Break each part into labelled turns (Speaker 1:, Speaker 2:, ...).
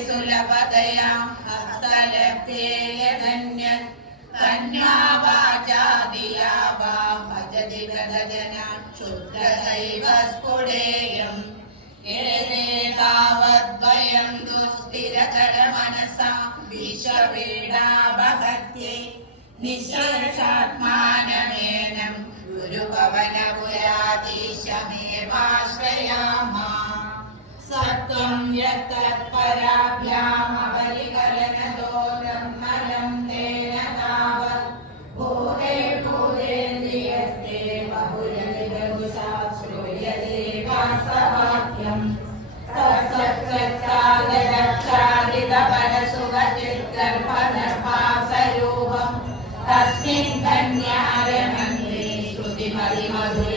Speaker 1: സുലഭതയാം ഹസ്തലബ്ധേയധന്യൻ കന്യാവാചാദിയാവാമജതിഗതജനാം ശുദ്ധദൈവ സ്ഫുടേയം ഏതേതാവദ്വയം ദുഃസ്ഥിരതര മനസാ വിശ്വപീഡാപഹത്യേ. നിശ്ശേഷാത്മാനമേനം ഗുരുപവനപുരാതീശമേവാശ്രയാമാ
Speaker 2: सत्त्वं
Speaker 1: यत्तत्पराभ्यामपरिकलनतो ब्रह्मलं तेन तावत्। भूते भूतेन्द्रियस्ते बहुलविदमुसाश्रूयते
Speaker 2: वासवाक्यं
Speaker 1: तस्मिन् धन्यारमन्ये श्रुतिमधिमधुर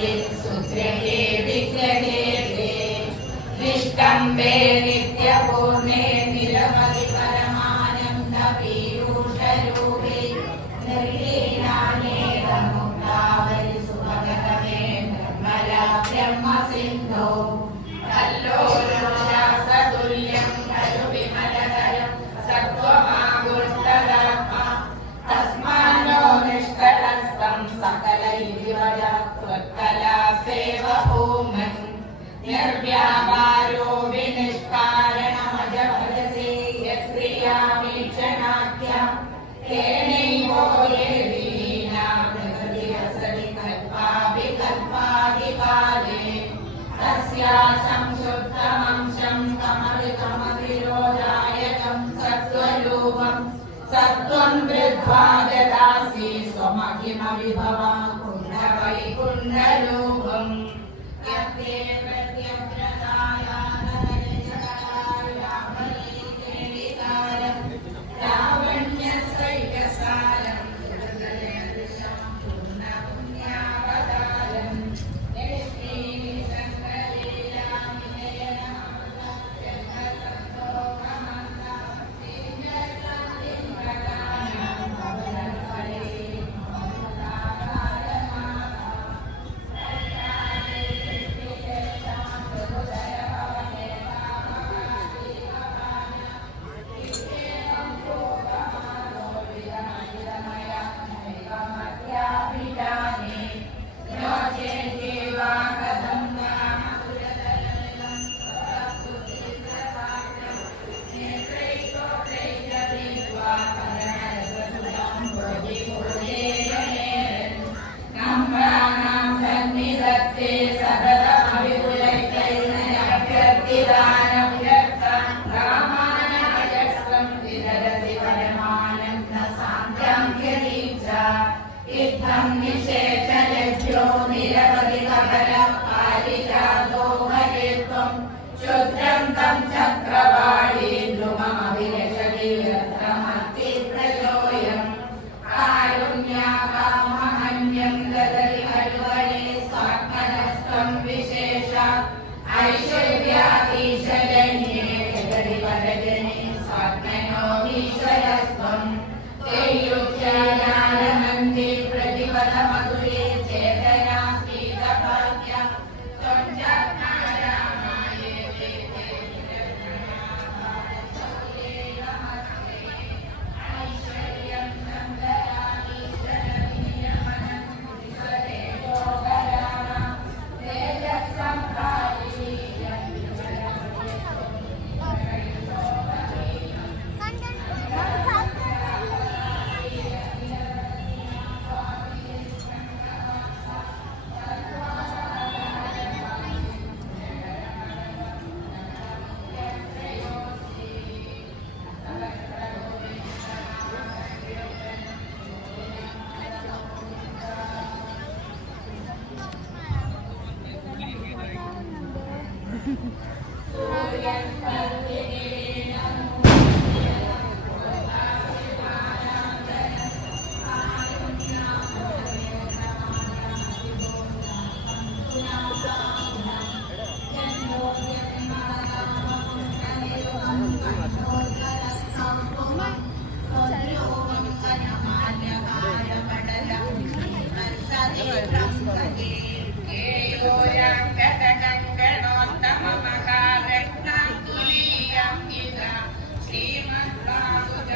Speaker 1: भुवन् सत्त्वं वृद्ध्वा ददासि स्वमहिमविभवां कुण्डवै कुण्डलोकम्
Speaker 2: यत्ते
Speaker 1: यजने स्वात्मनो विषयस्त्वं ते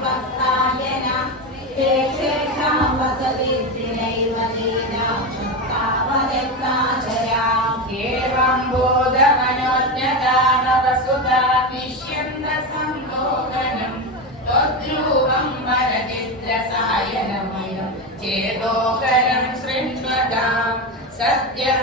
Speaker 2: ഭക്തായന
Speaker 1: ഏവം ബോധമനോജ്ഞതാനവസുതാ നിഷ്യന്ത സംഭോഗനം ത്വദ്രൂപം വരചിത്രസായനമയം ചേതോകരം ശൃണ്വതാം സത്യം